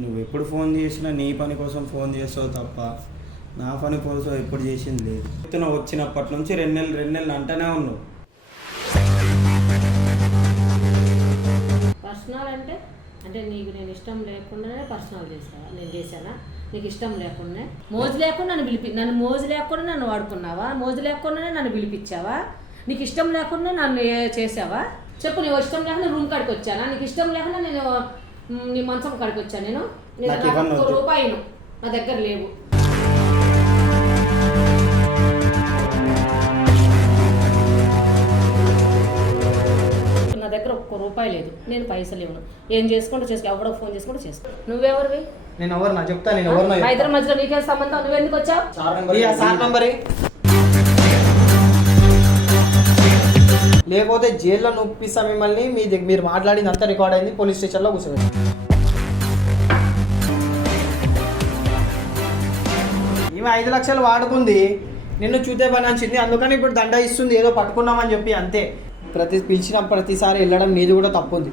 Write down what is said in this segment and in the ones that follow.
నువ్వు ఎప్పుడు ఫోన్ చేసినా నీ పని కోసం ఫోన్ చేస్తావు తప్ప నా పని కోసం ఎప్పుడు చేసింది లేదు. నువ్వు వచ్చినప్పటి నుంచి 2 నెలలు అంటూనే ఉన్నావు. పర్సనల్ అంటే అంటే నీకు నేను ఇష్టం లేకుండానే పర్సనల్ నేను చేశానా? నీకు ఇష్టం లేకుండా మోజు లేకుండా నన్ను మోజు లేకుండా నన్ను వాడుకున్నావా? మోజు లేకుండానే నన్ను పిలిపించావా? నీకు ఇష్టం లేకుండా నన్ను చేసావా? చెప్పు. నీకు ఇష్టం లేకుండా రూమ్ కాడికి వచ్చానా? నీకు ఇష్టం లేకుండా నేను నీ మంచం కాడికి వచ్చాను. నేను ఒక్క రూపాయిను నా దగ్గర లేవు. నా దగ్గర ఒక్క రూపాయి లేదు. నేను పైసలు ఇవ్వను. ఏం చేసుకుంటూ చేసుకో. ఎవడో ఫోన్ చేసుకుంటూ చేసుకో. నువ్వెవరివి? నేను ఎవరు నా చెప్తా. నేను ఎవరు మా ఇద్దరి మధ్యలో నీకేం సంబంధం? నువ్వు ఎందుకు వచ్చావు? లేకపోతే జైల్లో నొప్పిస్తా మిమ్మల్ని. మీరు మాట్లాడింది అంతా రికార్డ్ అయింది. పోలీస్ స్టేషన్లో కూర్చోండి. ఈమె 5 లక్షలు వాడుకుంది, నిన్ను చూతే పని అంచింది, అందుకని ఇప్పుడు దండ ఇస్తుంది ఏదో పట్టుకున్నామని చెప్పి. అంతే. పిలిచిన ప్రతిసారి వెళ్ళడం నీది కూడా తప్పు ఉంది.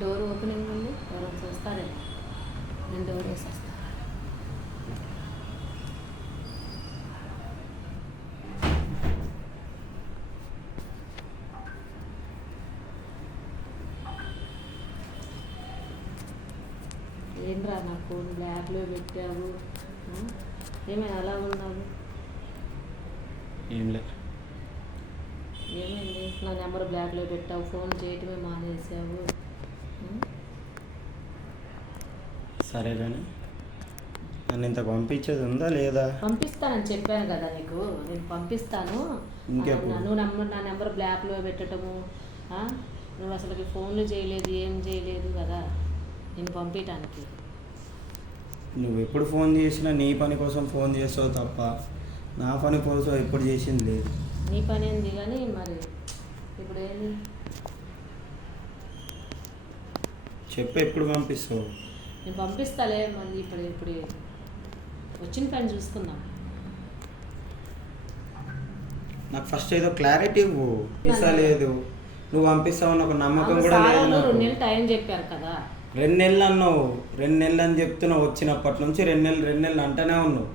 డోర్ ఓపెనింగ్ ఉంది. ఎవరైనా చూస్తారే? నేను డోర్ వేసేస్తాను. ఏంట్రా నా ఫోన్ బ్లాక్లో పెట్టావు? ఏమైనా అలా ఉన్నావు? ఏం లేదు. ఏమైంది? నా నెంబర్ బ్లాక్లో పెట్టావు, ఫోన్ చేయటమే మానేసావు. సరే కానీ నన్ను ఇంత పంపించేది ఉందా లేదా? పంపిస్తానని చెప్పాను కదా నీకు. నేను పంపిస్తాను. నువ్వు నా నెంబర్ బ్లాక్లో పెట్టడము, నువ్వు అసలు ఫోన్లు చేయలేదు, ఏం చేయలేదు కదా నేను పంపించడానికి. నువ్వు ఎప్పుడు ఫోన్ చేసినా నీ పని కోసం ఫోన్ చేస్తావు తప్ప నా పని కోసం ఎప్పుడు చేసింది లేదు. నీ పని ఏంది కానీ మరి ఇప్పుడు ఏంది చెప్పు. ఎప్పుడు పంపిస్తావు? నేను పంపిస్తాలే. మళ్ళీ ఇప్పుడు వచ్చిన పని చూసుకుందాం. నాకు ఫస్ట్ ఏదో క్లారిటీ ఇవ్వు. లేదు నువ్వు పంపిస్తావని ఒక నమ్మకం కూడా లేదు. 2 నెలలు టైం చెప్పారు కదా. 2 నెలలు అన్నావు. 2 నెలలు అని చెప్తున్నావు. వచ్చినప్పటి నుంచి 2 నెలలు అంటూనే ఉన్నావు.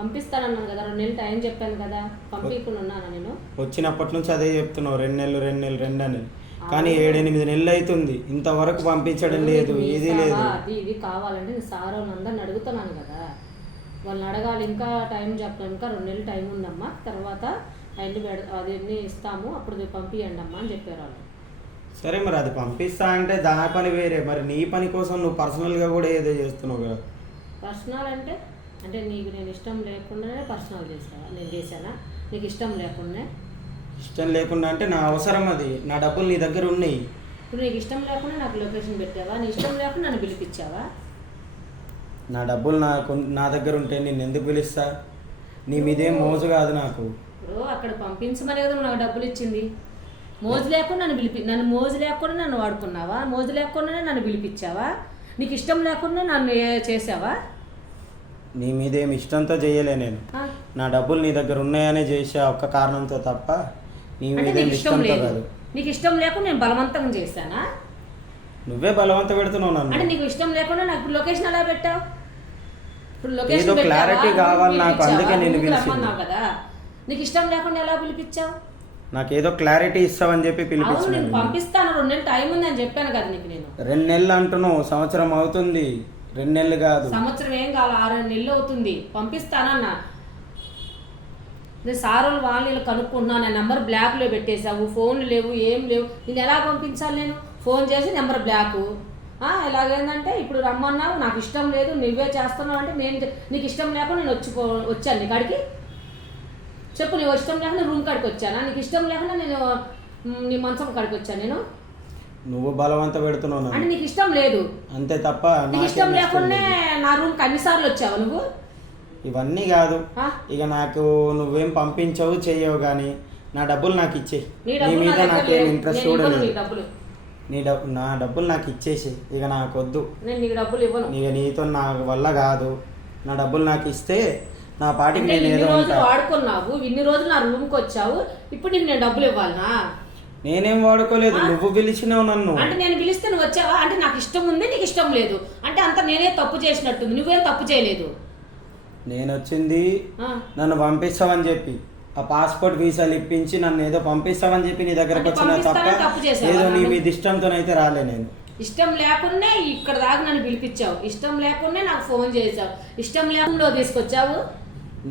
పంపిస్తానన్నాను కదా. 2 నెలలు టైం చెప్పాను కదా. పంపించకుండా ఉన్నానా నేను? వచ్చినప్పటి నుంచి అదే చెప్తున్నావు. 2 నెలలు అని. కానీ 7-8 నెలలు అవుతుంది, ఇంతవరకు పంపించడం లేదు. ఏది లేదు. అది ఇది కావాలంటే నేను సార్ వాళ్ళందరిని అడుగుతున్నాను కదా. వాళ్ళని అడగాలి. ఇంకా టైం చెప్పాను. ఇంకా 2 నెలలు టైం ఉందమ్మా, తర్వాత అవన్నీ ఇస్తాము, అప్పుడు పంపించండి అమ్మా అని చెప్పారు వాళ్ళు. సరే మరి అది పంపిస్తా అంటే దాని పని వేరే. మరి నీ పని కోసం నువ్వు పర్సనల్గా కూడా ఏదో చేస్తున్నావు కదా. పర్సనల్ అంటే అంటే నీకు నేను ఇష్టం లేకుండానే పర్సనల్ నేను చేశానా? నీకు ఇష్టం లేకుండా అంటే నా అవసరం అది. నా డబ్బులు నీ దగ్గర ఉన్నాయి. ఇప్పుడు నీకు ఇష్టం లేకుండా నాకు లొకేషన్ పెట్టావా? నీ ఇష్టం లేకుండా నన్ను పిలిపించావా? నా డబ్బులు నా దగ్గర ఉంటే నేను ఎందుకు పిలుస్తా? నీ మీదేం మోజు కాదు నాకు. ఇప్పుడు అక్కడ పంపించమని కదా నాకు డబ్బులు ఇచ్చింది. మోజు లేకుండా నన్ను మోజు లేకుండా నన్ను వాడుకున్నావా? మోజు లేకుండానే నన్ను పిలిపించావా? నీకు ఇష్టం లేకుండా నన్ను చేసావా? నీ మీదేం ఇష్టంతో చేయలే నేను. నా డబ్బులు నీ దగ్గర ఉన్నాయనే చేసా ఒక్క కారణంతో తప్ప నీ మీదేం ఇష్టంతో కాదు. నీకు ఇష్టం లేకుండా నేను బలవంతంగా చేశానా? నువ్వే బలవంత పెడుతున్నావు నన్ను. అంటే నీకు ఇష్టం లేకుండా నాకు లొకేషన్ ఎలా పెట్టావు? ఇప్పుడు లొకేషన్ క్లారిటీ కావాలి నాకు, అందుకే నేను పిలిచాను కదా. నీకు ఇష్టం లేకుండా ఎలా పిలిపించావు? నాకేదో క్లారిటీ ఇస్తావని చెప్పి పిలిపించాను. నేను పంపిస్తాను. 2 నెలలు టైం ఉంది అని చెప్పాను కదా నీకు. నేను 2 నెలలు అంటున్నావు, సంవత్సరం అవుతుంది. 2 నెలలు కాదు, సంవత్సరం ఏం కాదు, 6 నెలలు అవుతుంది. పంపిస్తానన్నా. నేను సార్ వాళ్ళు కనుక్కుంటున్నాను. నా నెంబర్ బ్లాక్లో పెట్టేశావు, ఫోన్లు లేవు, ఏం లేవు. నేను ఎలా పంపించాలి? నేను ఫోన్ చేసి నెంబర్ బ్లాకు. ఎలాగేందంటే ఇప్పుడు రమ్మన్నావు, నాకు ఇష్టం లేదు, నువ్వే చేస్తున్నావు అంటే నీకు ఇష్టం లేకుండా నేను వచ్చాను నీ కాడికి. చెప్పు. నీకు ఇష్టం లేకుండా రూమ్ కాడికి వచ్చానా? నీకు ఇష్టం లేకుండా నేను నీ మంచం కాడికి వచ్చాను. నేను నువ్వు బలవంత పెడుతున్నావు అంటే నీకు ఇష్టం లేదు అంతే తప్ప. నీకు ఇష్టం లేకుండా నా రూమ్కి అన్నిసార్లు వచ్చావు నువ్వు. ఇవన్నీ కాదు. ఇక నాకు నువ్వేం పంపించవు చెయ్యవు, కానీ నా డబ్బులు నాకు ఇచ్చేయి. నీ మీద నాకేం ఇంట్రెస్ట్ కూడా లేదు. నా డబ్బులు నాకు ఇచ్చేసి ఇక నాకు వద్దు. నేను నీకు డబ్బులు ఇవ్వను. ఇక నీతో నా వల్ల కాదు. నా డబ్బులు నాకు ఇస్తే నా పాటికి అంటే నేను ఇన్ని ఏదో రోజులు ఉంటా. వాడుకున్నావు, ఇన్ని రోజులు నా రూమ్కి వచ్చావు, ఇప్పుడు నీకు నేను డబ్బులు ఇవ్వాలనా? నేనేం వాడుకోలేదు, నువ్వు పిలిచినావు నన్ను. అంటే నేను పిలిస్తే నువ్వు వచ్చావా? అంటే నాకు ఇష్టం ఉంది, నీకు ఇష్టం లేదు అంటే అంత నేనే తప్పు చేసినట్టుంది. నువ్వేం తప్పు చేయలేదు. నేను వచ్చింది ఆ. నన్ను పంపిస్తావని చెప్పి, ఆ పాస్పోర్ట్ వీసాలు ఇప్పించి నన్ను ఏదో పంపిస్తావని చెప్పి నీ దగ్గరకు అంటే వచ్చిన తప్ప పంపిస్తానని తప్పు చేసావా ఏదో నీ నన్ను? మీద ఇష్టంతోనైతే రాలే నేను. ఇష్టం లేకుండా ఇక్కడ దాకా నన్ను పిలిపించావు, ఇష్టం లేకుండా నాకు ఫోన్ చేసావు, ఇష్టం లేకుండా తీసుకొచ్చావు.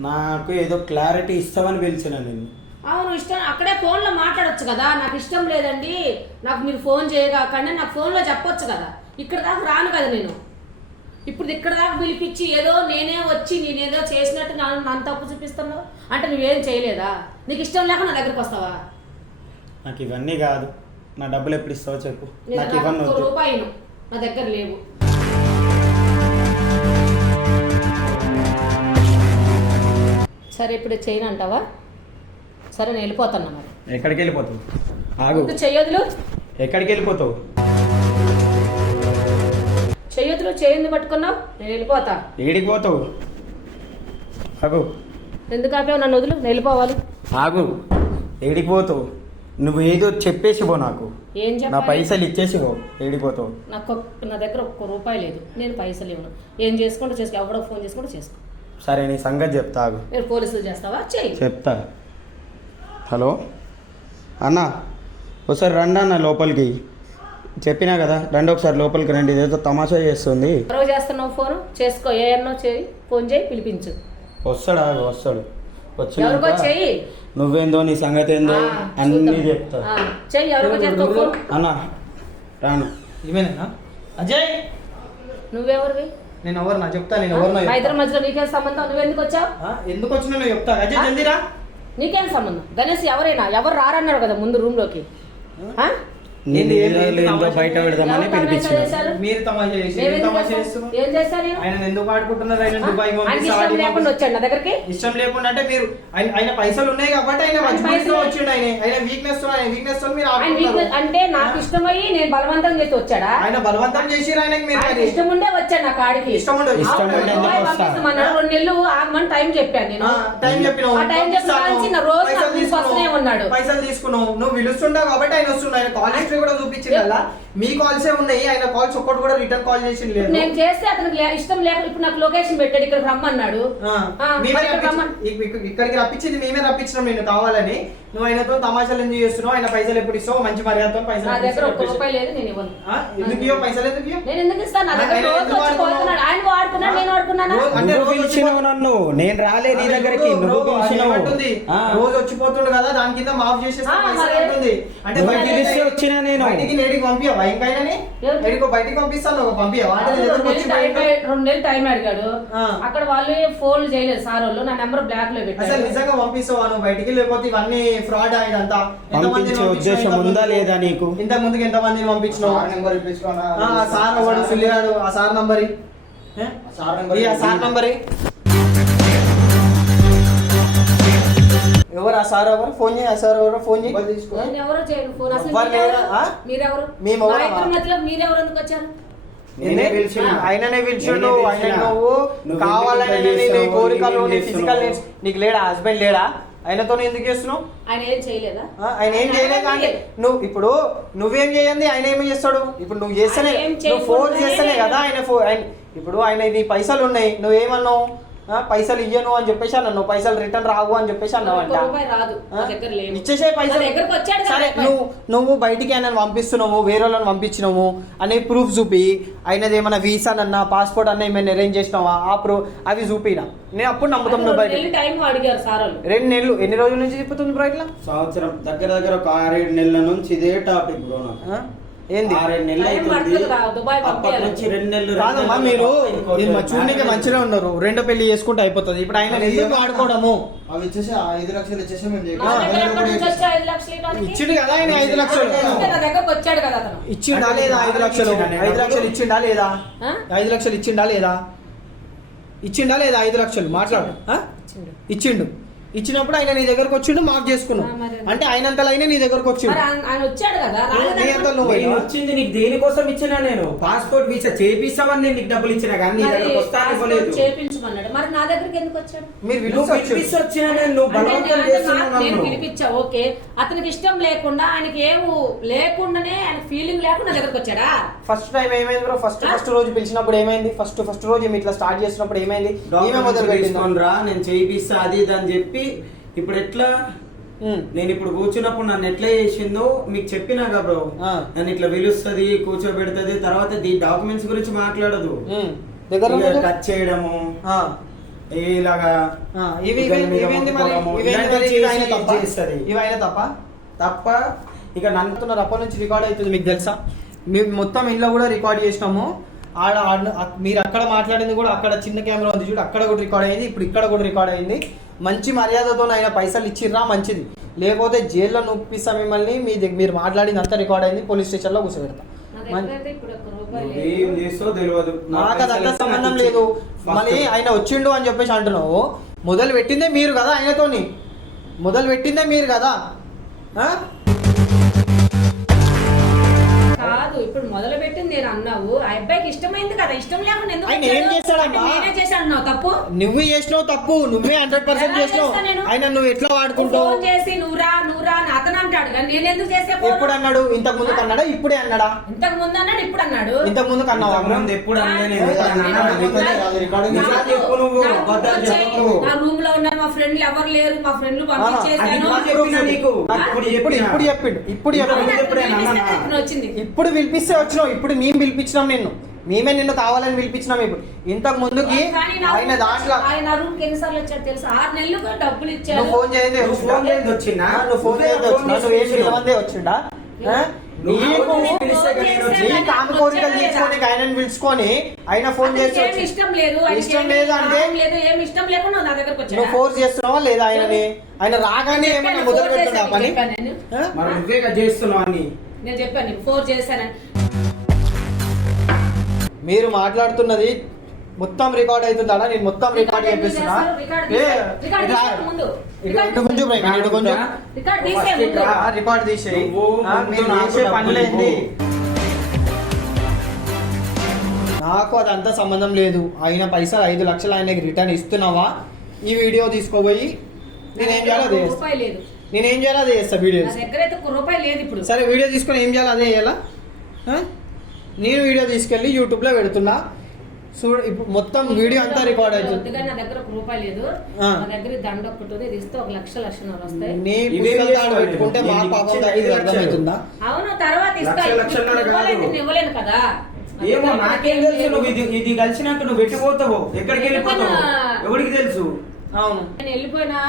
నాకు ఏదో క్లారిటీ ఇస్తామని పిలిచిన నేను. అవును, ఇష్టం అక్కడే ఫోన్లో మాట్లాడొచ్చు కదా. నాకు ఇష్టం లేదండి, నాకు మీరు ఫోన్ చేయగాకండి నాకు ఫోన్లో చెప్పొచ్చు కదా. ఇక్కడ దాకా రాను కదా నేను. ఇప్పుడు ఇక్కడ దాకా పిలిపించి ఏదో నేనే వచ్చి నేనేదో చేసినట్టు నన్ను తప్పు చూపిస్తున్నావు. అంటే నువ్వేం చేయలేదా? నీకు ఇష్టం లేక నా దగ్గరకు వస్తావా? నాకు ఇవన్నీ కాదు, నా డబ్బులు ఎప్పుడు ఇస్తావో చెప్పు. నేను నాకు నాకు ఇవన్నీ ఒక్క వద్దు. రూపాయిను నా దగ్గర లేవు. సరే ఇప్పుడు చేయను అంటావా? సరే నేను వెళ్ళిపోతాను. మరి ఎక్కడికి వెళ్ళిపోతావు? ఆగు. చెయ్యొద్దులు ఎక్కడికి వెళ్ళిపోతావు? చెయ్యొద్దులు చేయండి పట్టుకున్నావు, నేను వెళ్ళిపోతా. ఏడికి పోతావు? ఆగు. ఎందుకు ఆపావు నన్ను? వదులు, నేను వెళ్ళిపోవాలి. ఆగు. ఏడికి పోతావు? నువ్వు ఏదో చెప్పేసి పో నాకు. ఏం నా చెప్పాలి? పైసలు ఇచ్చేసి పో. ఏడిపోతావు? నా దగ్గర ఒక్క రూపాయి లేదు, నేను పైసలు ఇవ్వను. ఏం చేసుకుంటూ చేసుకో, ఎవడో ఫోన్ చేసుకుంటూ చేసుకో. సరే నీ సంగతి చెప్తా. ఆగు. మీరు పోలీసులు చేస్తావా? చెయ్యి. చెప్తా. హలో అన్న, ఒకసారి రండి అన్న లోపలికి. చెప్పినా కదా రండి, ఒకసారి లోపలికి రండి. ఇదేదో తమాషా చేస్తుంది. ఎవరో చేస్తున్నావు ఫోన్? చేసుకో, ఏ అన్నో చేయి, ఫోన్ చేయి, పిలిపించు. వస్తాడు, ఆగు, వస్తాడు. ఎవరికో వచ్చినాక చెయ్యి. నువ్వేందో నీ సంగతి ఏందో అన్నీ చెప్తా. చెయ్యి, ఎవరికో చేసుకో ఫోన్. అన్న రాను. ఇవేనా అజయ్? నువ్వెవరివి? నేను ఎవరు నా చెప్తా. నేను ఎవరు మా ఇద్దరి మధ్యలో నీకేం సంబంధం? నువ్వెందుకు వచ్చావు? ఎందుకు వచ్చినా నేను చెప్తా. అజయ్ జల్దీరా. నీకేం సంబంధం? గణేష్ ఎవరైనా ఎవరు రారన్నారు కదా ముందు రూమ్ లోకి. నేను ఏందో బయట పెడదామని ఎవరు తమాషా పిలిపించిన. చేశారు? మీరు తమాషా చేసి మేము ఏం ఎందుకు తమాషా చేస్తాం? చేస్తున్నారు? ఏం చేశాను నేను? ఆయన ఎందుకు ఆడుకుంటున్నారు? ఆయన దుబాయ్ ఆయనకి ఇష్టం లేకుండా వచ్చాడు నా దగ్గరికి. ఇష్టం లేకుండా అంటే మీరు ఆయన పైసలు ఉన్నాయి కాబట్టి ఆయన మధ్యలో వచ్చిండు. ఆయన వీక్నెస్ తో మీరు ఆయన ఆడుకుంటున్నారు. వీక్నెస్ అంటే నాకు ఇష్టమయ్యి నేను బలవంతం చేసి వచ్చాడా? ఆయన బలవంతం చేసిరు ఆయనకి. మీరు ఆయనకి మరి ఇష్టం ఉండే వచ్చాడు నా కాడికి. ఇష్టం ఉండదు. ఇష్టం అవును, ఉండే ఎందుకు దుబాయ్ వస్తా? పంపిస్తామన్నాడు. 2 నెలలు ఆగమని టైం చెప్పాను నేను. టైం చెప్పినావు. ఆ టైం చెప్పిన నుంచి నా రోజు పైసలు నాకు తీసుకొస్తూనే ఉన్నాడు. పైసలు తీసుకున్నావు. నువ్వు పిలుస్తుంటావు కాబట్టి ఆయన వస్తున్నాడు. ఆయన కాల్ హిస్టరీ కూడా చూపించింది అలా. మీ కాల్సే ఉన్నాయి, ఆయన కాల్స్ ఒక్కటి కూడా రిటర్న్ కాల్ చేసి లేదు. నేను చేస్తే అతనికి ఇష్టం లేక ఇప్పుడు నాకు లొకేషన్ పెట్టాడు, ఇక్కడికి రమ్మన్నాడు. ఇక్కడికి రప్పించింది మేమే రప్పించినాం నేను కావాలని. నువ్వు ఆయనతో తమాషాలు ఎందుకు చేస్తున్నావు? ఆయన పైసలు ఎప్పుడు ఇస్తావు? మంచి మర్యాదతో పైసలు నా దగ్గర ఎప్పుడు ఒక్క ఇస్తావు? రూపాయి లేదు, నేను ఇవ్వను. ఎందుకు ఇవ్వవు? పైసలు ఎందుకు ఇవ్వవు? నేను ఎందుకు ఇస్తాను? నా దగ్గర ఆయన రోజు ఎందుకు వచ్చి వాడుకున్నావు? పోతున్నాడు. ఆయన వాడుకున్నాడు, నేను వాడుకున్నానా? అంటే నువ్వు రోజు పిలిచినావు నన్ను, నేను రాలే నీ దగ్గరికి. నువ్వు పిలిచినావు. రోజు వచ్చిపోతుండు కదా, దాని కింద మాఫ్ చేసేస్తే ఆ, పైసలు మరి. ఉంటుంది. అంటే నువ్వు బయటికి పిలిస్తే వచ్చినా నేను. బయటికి నేడికి పంపియవా? ఇంకైనా బయటికి పంపిస్తాను. ఒక పంపియవా? అంటే నీ దగ్గరకు వచ్చి బయట 2 నెలలు టైం అడిగాడు. ఆ. అక్కడ వాళ్ళు ఫోన్ చేయలేదు సార్ వాళ్ళు. నా నెంబర్ బ్లాక్ లో అసలు పెట్టారు. నిజంగా పంపిస్తావా నువ్వు బయటికి? లేకపోతే ఇవన్నీ ఫ్రాడ్ ఇదంతా? పంపించే ఉద్దేశం ఉందా లేదా నీకు? ఇంత ముందుకు ఎంత మందిని పంపించినావు? సార్ వాడు సుల్లిరాడు. ఆ సార్ నంబర్ సార్ నంబర్ ఎవరు? ఆ సార్ ఎవరు? ఫోన్ చేయి. ఆ సార్ ఎవరు? ఫోన్ చేయి. నేను ఎవరో చేయను ఫోన్. అసలు ఎవ్వరు లేరా? ఆ? మీరెవరు? మేము మా ఎవరమ్మా? ఇద్దరి మధ్యలో మీరెవరు ఎందుకు వచ్చారు? నేనే పిలిచిన. ఆయననే పిలిచిండు. నేనే ఆయన పిలిచిన. నువ్వు నువ్వు కావాలని ఎందుకు నీ చేస్తావు? కోరికలు నీ ఏం ఫిజికల్ చేస్తున్నావు? నీకు లేడా? హస్బెండ్ లేడా? ఆయనతో ఎందుకు చేస్తున్నావు? ఆయన ఏం చేయలేదా? ఆయన ఏం చేయలేదు అంటే నువ్వు నువ్వేం చేయండి ఆయన ఏమి చేస్తాడు? ఇప్పుడు నువ్వు చేస్తేనే, ఆయన ఏం నువ్వు ఫోన్ చేయకుండానే చేస్తేనే కదా ఆయన ఇప్పుడు ఆయన నీ పైసలు ఉన్నాయి, నువ్వేమన్నావు? పైసలు ఇయ్యను అని చెప్పేసి అన్నావు. పైసలు రిటర్న్ రావు అని చెప్పేసి అన్నావు అంట. ఒక్క రూపాయి రాదు నా దగ్గర లేవు. ఇచ్చేసే పైసలు. నా దగ్గరకు వచ్చాడు కదా సరే రూపాయి. నువ్వు బయటికి ఆయన పంపిస్తున్నావు, వేరే వాళ్ళని పంపించినావు అనే ప్రూఫ్ చూపి, ఆయనది ఏమైనా వీసా అన్నా పాస్పోర్ట్ అన్న ఏమైనా అరేంజ్ చేసినావా ఆ ప్రూఫ్ అవి చూపినా నేను అప్పుడు నమ్ముతాం. నువ్వు 2 బయట నెలలు టైం అడిగారు సార్ వాళ్ళు. 2 నెలలు ఎన్ని రోజుల నుంచి తిప్పుతుంది బ్రో ఇట్లా? సంవత్సరం దగ్గర ఒక 6-7 నెలల నుంచి ఇదే టాపిక్ బ్రో. నాకు ఏంది? 6-7 నెలలు టైం అవుతుంది. పడుతుంది రా, దుబాయ్ అప్పటి పంపించాలి. నుంచి 2 నెలలు కాదమ్మా, మీరు చూడడానికి మంచిగా ఉన్నారు, రెండో పెళ్లి చేసుకుంటే అయిపోతుంది. ఇప్పుడు ఆయన ఎందుకు ఆడుకోవడము? అవి ఇచ్చేసి 5 లక్షలు ఇచ్చేసి మేము నా దగ్గర ఎక్కడి నుంచి వచ్చా 5 లక్షలు ఇవ్వడానికి? ఇచ్చిండు కదా ఆయన 5 లక్షలు. నా దగ్గరకు వచ్చాడు కదా అతను. ఇచ్చిండా లేదా 5 లక్షలు? 5 లక్షలు ఇచ్చిండా లేదా? ఆ? 5 లక్షలు ఇచ్చిండా లేదా? ఇచ్చిండా లేదా 5 లక్షలు? మాట్లాడు. ఇచ్చిండు. ఇచ్చిండు. ఇచ్చినప్పుడు ఆయన నీ దగ్గరకు వచ్చిండు మార్క్ చేసుకున్నావు మరి. అంటే ఆయనంతలో అయినా నీ దగ్గరకు వచ్చిండు మరి ఆయన వచ్చాడు కదా నీ రాలేదన్నా? అంతలో నువ్వు నేను పోయినావా? వచ్చింది నీకు దేనికోసం ఇచ్చినా నేను పాస్పోర్ట్ వీసా చేపిస్తామని నేను నీకు డబ్బులు ఇచ్చినా కానీ నీ మరి దగ్గరకు వస్తాను ఇవ్వలేదు పాస్పోర్ట్ చేపించమన్నాడు మరి నా దగ్గరికి ఎందుకు వచ్చాడు? మీరు నువ్వు పిలిచి వచ్చారు. పిలిపిస్తే వచ్చినా నేను నువ్వు అంటే బలవంతం నేను చేస్తున్నావు పిలిపించా ఓకే అతనికి ఇష్టం లేకుండా ఆయనకి ఏమో లేకుండానే ఆయన ఫీలింగ్ లేకుండా నా దగ్గరకు వచ్చాడా? ఫస్ట్ టైం ఏమైంది బ్రో? ఫస్ట్ రోజు పిలిచినప్పుడు ఏమైంది? ఫస్ట్ రోజు ఏమి ఇట్లా స్టార్ట్ చేసినప్పుడు ఏమైంది? ఈమె మొదలు పెట్టింది రా నేను చేయిపిస్తా అది ఇది అని చెప్పి ఇప్పుడు ఎట్లా నేను ఇప్పుడు కూర్చున్నప్పుడు నన్ను ఎట్లా చేసిందో మీకు చెప్పినాగా బ్రో. ఆ. నన్ను ఇట్లా పిలుస్తుంది కూర్చోబెడుతుంది తర్వాత ఈ డాక్యుమెంట్స్ గురించి మాట్లాడదు దగ్గర ఇక ఉండదు. టచ్ చేయడము ఆ, ఇలాగా ఆ, ఇవేంది మరి? ఇవేంది మరి? ఇవి ఆయన తప్ప? చేస్తుంది ఇవి ఆయన తప్ప? తప్ప ఇక నన్ను అంటున్నారు అప్పటి నుంచి రికార్డ్ అవుతుంది మీకు తెలుసా? మేము మొత్తం ఇంట్లో కూడా రికార్డ్ చేసినాము. మీరు అక్కడ మాట్లాడింది కూడా అక్కడ చిన్న కెమెరా ఉంది చూడు, అక్కడ కూడా రికార్డ్ అయింది. ఇప్పుడు ఇక్కడ కూడా రికార్డ్ అయింది. మంచి మర్యాదతో ఆయన పైసలు ఇచ్చిర్రా మంచిది, లేకపోతే జైల్లో నొప్పిస్తా మిమ్మల్ని. మీరు మాట్లాడింది అంతా రికార్డ్ అయింది, పోలీస్ స్టేషన్లో కూర్చోబెడతా. నా దగ్గర అయితే ఇప్పుడు ఒక్క రూపాయి లేదు. ఏం చేస్తావు తెలియదు నాకు అదంతా సంబంధం లేదు. మళ్ళీ ఆయన వచ్చిండు అని చెప్పేసి అంటున్నావు. మొదలు పెట్టిందే మీరు కదా, ఆయనతోని మొదలు పెట్టిందే మీరు కదా. ఆ? కాదు ఇప్పుడు మొదలు పెట్టింది నేను అన్నావు ఆ అబ్బాయికి ఇష్టమైంది కదా, ఇష్టం లేకుండా ఎందుకు ఆయన ఏం వచ్చాడు? చేశాడమ్మా? అంటే నేనే చేశాను అన్నావు తప్పు. నువ్వు చేసినావు తప్పు, నువ్వే 100% ఎలా చేసినావు. చేస్తా నేను? ఆయన నువ్వు ఎట్లా వాడుకుంటావు? ఫోన్ చేసి నువ్వురా అని అతను అంటాడు కానీ నేను ఎందుకు చేసే ఫోన్? ఎప్పుడు అన్నాడు? ఇంతకు ముందు అన్నాడా ఇప్పుడే అన్నాడా? ఇంతకు ముందు అన్నాడు ఇప్పుడు అన్నాడు. ఇంతకు ముందు అన్నావా? ముందు ఎప్పుడు అనలే నేను. ఏ, ఎప్పుడు అన్నా? అది రికార్డింగ్ కాదు, రికార్డింగ్ నిజాలు కాదు. చెప్పు నువ్వు, నాకు అబద్ధాలు ఫోన్ చేయి. చెప్పకు. నా రూమ్ లో ఉన్నారు మా ఫ్రెండ్లు ఎవరు లేరు, మా ఫ్రెండ్లు అది పంపించేసాను. నాకు చెప్పినా నీకు. ఇప్పుడు చెప్పిండు. ఇప్పుడు అవునా? చెప్పిండు. ఎప్పుడే ఇప్పుడు అన్నా? ఇప్పుడు వచ్చింది. ఇప్పుడు పిలిపిస్తే వచ్చినావు. ఇప్పుడు మేము పిలిపించినాం నిన్ను, మేమే నిన్ను కావాలని పిలిపించినాం. ఇప్పుడు ఇంతకు ముందుకి కానీ నా ఆయన దాంట్లో ఆయన రూమ్ కి ఎన్నిసార్లు వచ్చాడు తెలుసా? 6 నెలలుగా డబ్బులు ఇచ్చాడు. నువ్వు ఫోన్ చేయండి నువ్వు ఫోన్ చేసి వచ్చిందా? నువ్వు ఫోన్ చేయండి వచ్చినా నువ్వేం పిలవందే వచ్చిండా? ఆ? నువ్వు నీకు ఫోన్ చేసి పిలిస్తే కానీ నేను వచ్చి- నీ కామ కోరికలు తీర్చుకొని ఆయనను పిలుచుకొని ఆయన ఫోన్ చేసి ఆయనకి ఏమి వచ్చి- ఇష్టం లేదు, ఆయనకి ఇష్టం ఏమి లేదు అంటే కారణం లేదు, ఏమి ఇష్టం లేకుండా నా దగ్గరకు నువ్వు వచ్చాడు. ఫోర్స్ చేస్తున్నావా లేదా ఆయనని? ఆయన రాగానే ఏమన్నా మొదలు పెడుతుందా ఆ పని? ఆ? మరి నువ్వే కదా చేస్తున్నావు అని. నేను చెప్పాను నీకు ఫోర్ చేశానని. మీరు మాట్లాడుతున్నది మొత్తం రికార్డ్ అవుతుందా? నేను మొత్తం రికార్డ్ చేపిస్తున్నా. ఏ, ఇట్లా- ఇటు కొంచెం బ్రేక్, ఇటు కొంచెం రికార్డ్ తీసే ముందు. రికార్డ్ తీసేయి. నువ్వు మీరు నాకు చేసే డబ్బులు పనులేంది? ఇవ్వు. నాకు అదంతా సంబంధం లేదు. ఆయన పైసలు 5 లక్షలు ఆయనకి రిటర్న్ ఇస్తున్నావా? ఈ వీడియో తీసుకోపోయి నేనేం చేయాలో అదే చేస్తా. రూపాయి లేదు నేనేం చేయాలో అదే చేస్తా. వీడియో నా దగ్గర అయితే రూపాయి లేదు ఇప్పుడు. సరే, వీడియో తీసుకొని ఏం చేయాలి అదే చేయాలా? ఆ? నేను వీడియో తీసుకెళ్ళి యూట్యూబ్లో పెడుతున్నా చూడు. ఇప్పుడు మొత్తం వీడియో అంతా రికార్డ్ అవుతుంది. వద్దుగా నా దగ్గర రూపాయి లేదు. ఆ. నా దగ్గర దండ ఒక్కటి ఉంది, ఇది ఇస్తే 1,00,000 వస్తాయి. నీ ఇవేం పుస్తకాలు చేస్తావు? పెట్టుకుంటే మా నేను పాపం ఇచ్చే దానికి 5 లక్షలు. అర్థమవుతుందా? అవును తర్వాత ఇస్తా. లక్షన్నర ఇప్పుడు రూపాయలు అయితే కాదు. నేను ఇవ్వలేను కదా. నా ఏమో దగ్గర నాకేం తెలుసు. నువ్వు ఇది కలిసినాక నువ్వు పెట్టిపోతావు, ఎక్కడికి వెళ్ళిపోతావు ఎవరికి తెలుసు? అవును, నేను వెళ్ళిపోయినా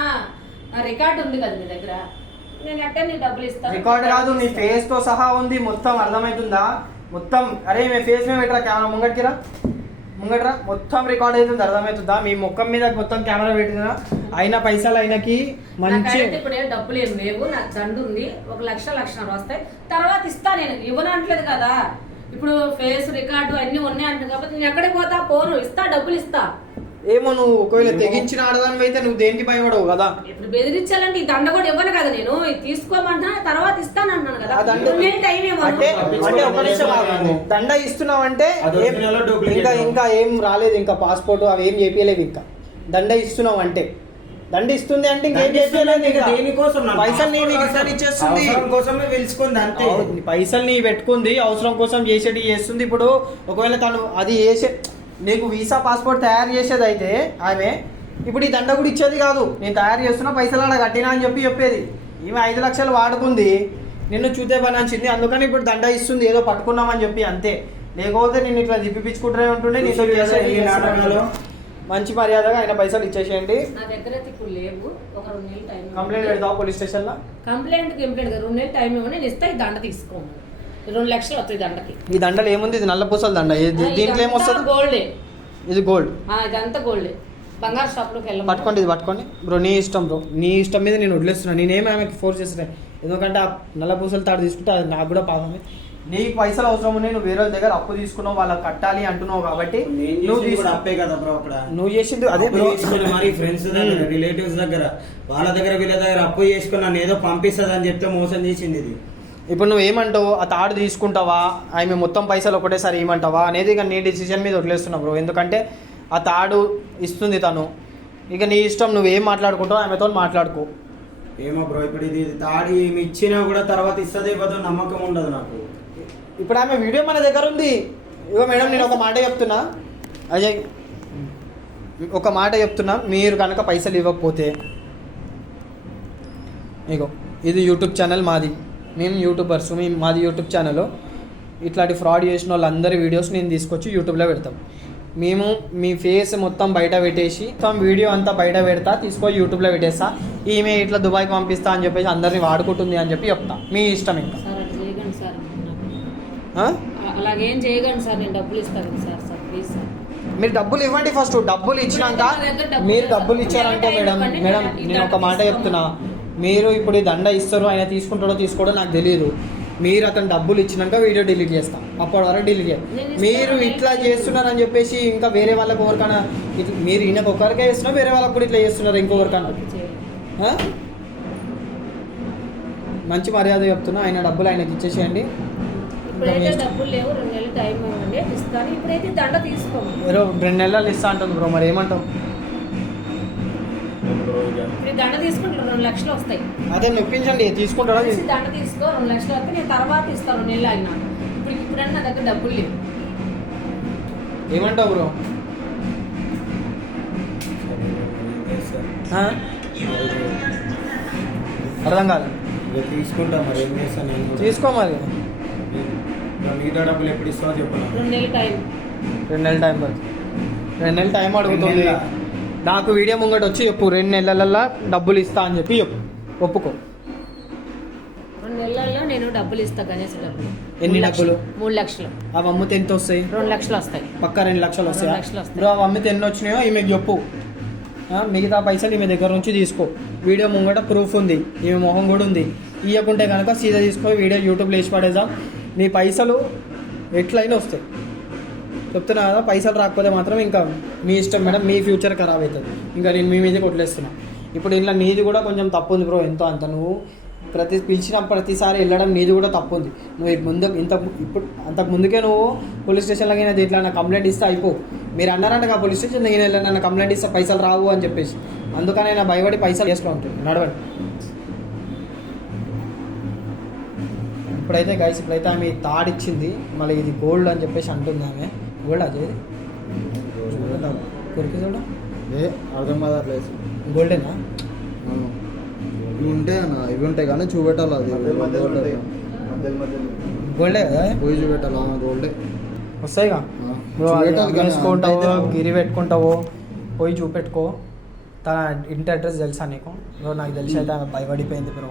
నా రికార్డు ఉంది కదా మీ దగ్గర, నేను అట్టే నీ డబ్బులు ఇస్తాను. రికార్డ్ కాదు, నీ ఫేస్ తో సహా ఉంది మొత్తం. అర్థమవుతుందా? మొత్తం. అరే మీ ఫేస్ మీద పెట్టరా, కెమెరా ముంగట్రా మొత్తం రికార్డ్ అవుతుంది. అర్థమవుతుందా? మీ ముఖం మీద మొత్తం కెమెరా పెట్టినా అయిన పైసలు ఆయనకి మంచి. నాకైతే ఇప్పుడు ఏం డబ్బులు ఏం లేవు, నాకు దండు ఉంది. 1,00,000 వస్తాయి తర్వాత ఇస్తా. నేను ఇవ్వను అంటలేదు కదా. ఇప్పుడు ఫేస్ రికార్డు అన్ని ఉన్నాయి అంటుంది కాబట్టి నేను ఎక్కడికి పోతా పోను, ఇస్తా డబ్బులు ఇస్తా. ఏమో నువ్వు ఒకవేళ తెగించిన ఆడదాని అయితే నువ్వు దేనికి భయపడవు కదా. ఇప్పుడు బెదిరించాలంటే ఈ దండ కూడా ఇవ్వను కదా నేను. ఇది తీసుకోమంటున్నా తర్వాత ఇస్తాను అంటున్నాను కదా. ఆ దండ రెండు టైం ఏమో అంటే ఒక నిమిషం ఆగు. దండ ఇస్తున్నావు అంటే అది ఒరిజినల్ డూప్లికేట్. ఇంకా ఏం రాలేదు, ఇంకా పాస్పోర్ట్ అవి ఏం చేపియలేవు. ఇంకా దండ ఇస్తున్నావు అంటే దండ ఇస్తుంది అంటే ఇంకేం చేపియలేదు. ఇంకా దేనికోసం? నన్ను పైసలు నీ అవసరం రిటర్న్ ఇచ్చేస్తుంది. కోసమే పిలుచుకుంది అంతే. అవును, పైసలు నీ పెట్టుకుంది, అవసరం కోసం చేసేది చేస్తుంది. ఇప్పుడు ఒకవేళ తను అది చేసే నీకు వీసా పాస్పోర్ట్ తయారు చేసేది అయితే ఆమె ఇప్పుడు ఈ దండ కూడా ఇచ్చేది కాదు. నేను తయారు చేస్తున్నా, పైసలు ఆడ కట్టినా అని చెప్పేది. ఈమె 5 లక్షలు వాడుకుంది, నిన్ను చూతే పని అంచింది, అందుకని ఇప్పుడు దండ ఇస్తుంది ఏదో పట్టుకున్నామని చెప్పి అంతే. లేకపోతే నేను ఇట్లా దిప్పిపించుకుంటూనే ఉంటుండే. నీతో చేసేది ఈ నాటకాలు. మంచి మర్యాదగా ఆయన పైసలు ఇచ్చేసేయండి. నా దగ్గర అయితే ఇప్పుడు లేవు. ఒక 2 నెలలు టైం. కంప్లైంట్ పెడతావు పోలీస్ స్టేషన్లో? కంప్లైంట్ 2 నెలలు టైం ఇవ్వండి, నేను ఇస్తా. ఈ దండ తీసుకోండి. 2 లక్షలు వస్తాయి దండకి. ఈ దండలు ఏముంది? ఇది నల్ల పూసల దండ. దీంట్లో ఏమొస్తుంది? గోల్డే. ఇది గోల్డ్. ఇదంతా గోల్డే. బంగారు షాప్ లోకి వెళ్ళాం. పట్టుకోండి, ఇది పట్టుకోండి బ్రో. నీ ఇష్టం బ్రో, నీ ఇష్టం మీద నేను వదిలేస్తున్నాను. నేనేమి ఆమెకి ఫోర్స్ చేస్తున్నాను. ఎందుకంటే ఆ నల్ల పూసలు తాడు తీసుకుంటే అది నాకు కూడా పాపమే. నీకు పైసలు అవసరం ఉన్నాయి, నువ్వు వేరే వాళ్ళ దగ్గర అప్పు తీసుకున్నావు, వాళ్ళకి కట్టాలి అంటున్నావు కాబట్టి నువ్వు అప్పే కదా బ్రో అక్కడ నువ్వు చేసింది అదే బ్రో. మరి ఫ్రెండ్స్ దగ్గర రిలేటివ్స్ దగ్గర వాళ్ళ దగ్గర వీళ్ళ దగ్గర అప్పు చేసుకుని నన్ను ఏదో పంపిస్తుంది అని చెప్తే మోసం చేసింది ఇది. ఇప్పుడు నువ్వు ఏమంటావు, ఆ తాడు తీసుకుంటావా, ఆమె మొత్తం పైసలు ఒకటేసారి ఇవ్వమంటావా అనేది ఇక నీ డిసిజన్ మీద వదిలేస్తున్నావు బ్రో. ఎందుకంటే ఆ తాడు ఇస్తుంది తను, ఇక నీ ఇష్టం, నువ్వు ఏం మాట్లాడుకుంటావు ఆమెతో మాట్లాడుకో. ఏమో బ్రో ఇప్పుడు ఇది తాడి ఏమి ఇచ్చినా కూడా తర్వాత ఇస్తుంది ఇవ్వదు నమ్మకం ఉండదు నాకు. ఇప్పుడు ఆమె వీడియో మన దగ్గర ఉంది. ఇగో మేడం నేను ఒక మాట చెప్తున్నా, అజయ్ ఒక మాట చెప్తున్నా, మీరు కనుక పైసలు ఇవ్వకపోతే ఇగో ఇది యూట్యూబ్ ఛానల్ మాది, మేము యూట్యూబర్స్, మాది యూట్యూబ్ ఛానల్. ఇట్లాంటి ఫ్రాడ్ చేసిన వాళ్ళందరి వీడియోస్ నేను తీసుకొచ్చి యూట్యూబ్లో పెడతాం. మేము మీ ఫేస్ మొత్తం బయట పెట్టేసి మొత్తం వీడియో అంతా బయట పెడతా, తీసుకొని యూట్యూబ్లో పెట్టేస్తా. ఈమె ఇట్లా దుబాయ్కి పంపిస్తా అని చెప్పేసి అందరినీ వాడుకుంటుంది అని చెప్పి చెప్తా. మీ ఇష్టం ఇంకా. సార్ అట్లా చేయకండి సార్, ఆ? అలాగేం చేయకండి సార్, నేను డబ్బులు ఇస్తాను సార్. సార్ ప్లీజ్ సార్, మీరు డబ్బులు ఇవ్వండి ఫస్ట్. డబ్బులు ఇచ్చినాక మీరు డబ్బులు ఇచ్చారంటే మేడం మేడం నేను ఒక మాట చెప్తున్నా, మీరు ఇప్పుడు ఈ దండ ఇస్తారు, ఆయన తీసుకుంటాడో తీసుకోవడో నాకు తెలియదు. మీరు అతను డబ్బులు ఇచ్చినాక వీడియో డిలీట్ చేస్తాం, అప్పటి వరకు డిలీట్ చేయాలి. మీరు ఇట్లా చేస్తున్నారని చెప్పేసి ఇంకా వేరే వాళ్ళకి ఎవరికైనా ఇట్లా మీరు ఈయనకు ఒకరికే చేస్తున్నా, వేరే వాళ్ళకి కూడా ఇట్లా చేస్తున్నారు ఇంకొకరికైనా. ఆ? మంచి మర్యాద చెప్తున్నా, ఆయన డబ్బులు ఆయనకి ఇచ్చేసేయండి. ఇప్పుడైతే డబ్బులు లేవు, 2 నెలలు టైం ఇవ్వండి ఇస్తాను. ఇప్పుడైతే దండ తీసుకోండి. 2 నెలలు ఇస్తా అంటుంది బ్రో, మరి ఏమంటావు? ఇప్పుడు దండ తీసుకుంటే 2 లక్షలు వస్తాయి. అదే నొప్పించండి, తీసుకుంటారా? దండ తీసుకో, 2 లక్షలు వస్తే నేను తర్వాత ఇస్తాను 2 నెలలు అయినా. ఇప్పుడన్నా నా దగ్గర డబ్బులు లేవు. ఏమంటావు బ్రో? అర్థం కాదు. తీసుకుంటా మరి ఏం చేస్తాను నేను. తీసుకో మరి. మిగతా డబ్బులు ఎప్పుడు ఇస్తావో చెప్పను. 2 నెలలు టైం. 2 నెలలు టైం పడుతుంది. 2 నెలలు టైం అడుగుతుంది. నాకు వీడియో ముంగట వచ్చి చెప్పు, 2 నెలలలో డబ్బులు ఇస్తా అని చెప్పి చెప్పు, ఒప్పుకో. 2 నెలల్లో నేను డబ్బులు ఇస్తా, గణేష్ డబ్బులు. ఎన్ని డబ్బులు? 3 లక్షలు. అవి అమ్మితే ఎంత వస్తాయి? 2 లక్షలు వస్తాయి. పక్కా 2 లక్షలు వస్తాయి. 2 లక్షలు వస్తాయి. బ్రో అవి అమ్మితే ఎన్ని వచ్చినాయో ఈమెకు చెప్పు. మిగతా పైసలు ఈమె దగ్గర నుంచి తీసుకో. వీడియో ముంగట ప్రూఫ్ ఉంది, ఈమె మొహం కూడా ఉంది. ఇవ్వకుంటే కనుక సీదా తీసుకొని వీడియో యూట్యూబ్లో వేసి పడేద్దాం. మీ పైసలు ఎట్లయినా వస్తాయి, చెప్తున్నా కదా. పైసలు రాకపోతే మాత్రం ఇంకా మీ ఇష్టం మేడం, మీ ఫ్యూచర్ ఖరాబ్ అవుతుంది. ఇంకా నేను మీ మీదకి కొట్లేస్తున్నా. ఇప్పుడు ఇంట్లో నీది కూడా కొంచెం తప్పు ఉంది బ్రో, ఎంతో అంత. నువ్వు పిలిచిన ప్రతిసారి వెళ్ళడం నీది కూడా తప్పు ఉంది. నువ్వు ఇప్పుడు అంతకు ముందుకే నువ్వు పోలీస్ స్టేషన్లోకి అయినా ఇట్లా నా కంప్లైంట్ ఇస్తే అయిపో. మీరు అన్నారంట ఆ పోలీస్ స్టేషన్ నేను వెళ్ళాను, కంప్లైంట్ ఇస్తే పైసలు రావు అని చెప్పేసి, అందుకని నా భయపడి పైసలు వేసుకో ఉంటుంది. నడవండి. ఇప్పుడైతే గైస్, ఇప్పుడైతే ఆమె తాడిచ్చింది, మళ్ళీ ఇది గోల్డ్ అని చెప్పేసి అంటుంది. ఆమె గోల్డ్ అజయ్ కొరికి చూడ అర్థం కాదు అట్లా వేసి. గోల్డేనా? ఇవి ఉంటాయి అన్న, ఇవి ఉంటాయి కానీ చూపెట్టాలి. అది గోల్డే కదా, పోయి చూపెట్టాలి. గోల్డే వస్తాయిగా. వేసుకుంటావో గిరి పెట్టుకుంటావో పోయి చూపెట్టుకో. తన ఇంటి అడ్రస్ తెలుసా నీకు? బ్రో నాకు తెలిసి అయితే ఆమె భయపడిపోయింది బ్రో,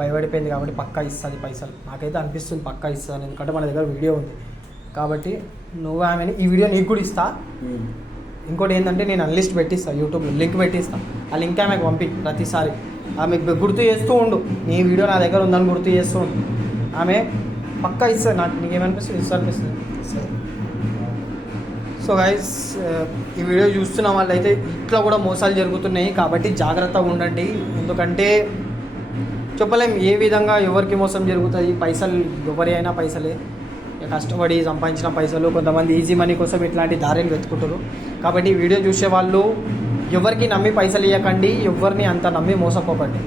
భయపడిపోయింది కాబట్టి పక్కా ఇస్తుంది పైసలు. నాకైతే అనిపిస్తుంది పక్కా ఇస్తుంది, ఎందుకంటే మన దగ్గర వీడియో ఉంది కాబట్టి. నువ్వు ఆమెని ఈ వీడియో నీకు కూడా ఇస్తా. ఇంకోటి ఏంటంటే నేను అన్లిస్ట్ పెట్టిస్తాను, యూట్యూబ్లో లింక్ పెట్టిస్తాను. ఆ లింక్ ఆమెకు పంపి ప్రతిసారి ఆమెకు గుర్తు చేస్తూ ఉండు, నీ వీడియో నా దగ్గర ఉందని గుర్తు చేస్తూ ఉండు. ఆమె పక్కా ఇస్తుంది. నాకు నీకేమనిపిస్తుంది? ఇస్తా అనిపిస్తుంది. సో గైస్, ఈ వీడియో చూస్తున్న వాళ్ళైతే ఇట్లా కూడా మోసాలు జరుగుతున్నాయి కాబట్టి జాగ్రత్తగా ఉండండి. ఎందుకంటే చెప్పలేం ఏ విధంగా ఎవరికి మోసం జరుగుతుంది. పైసలు ఎవరి అయినా పైసలే, కష్టపడి సంపాదించిన పైసలు. కొంతమంది ఈజీ మనీ కోసం ఇట్లాంటి దారిని వెతుకుంటారు. కాబట్టి ఈ వీడియో చూసే వాళ్ళు ఎవరికి నమ్మి పైసలు ఇవ్వకండి, ఎవరిని అంత నమ్మి మోసపోకండి.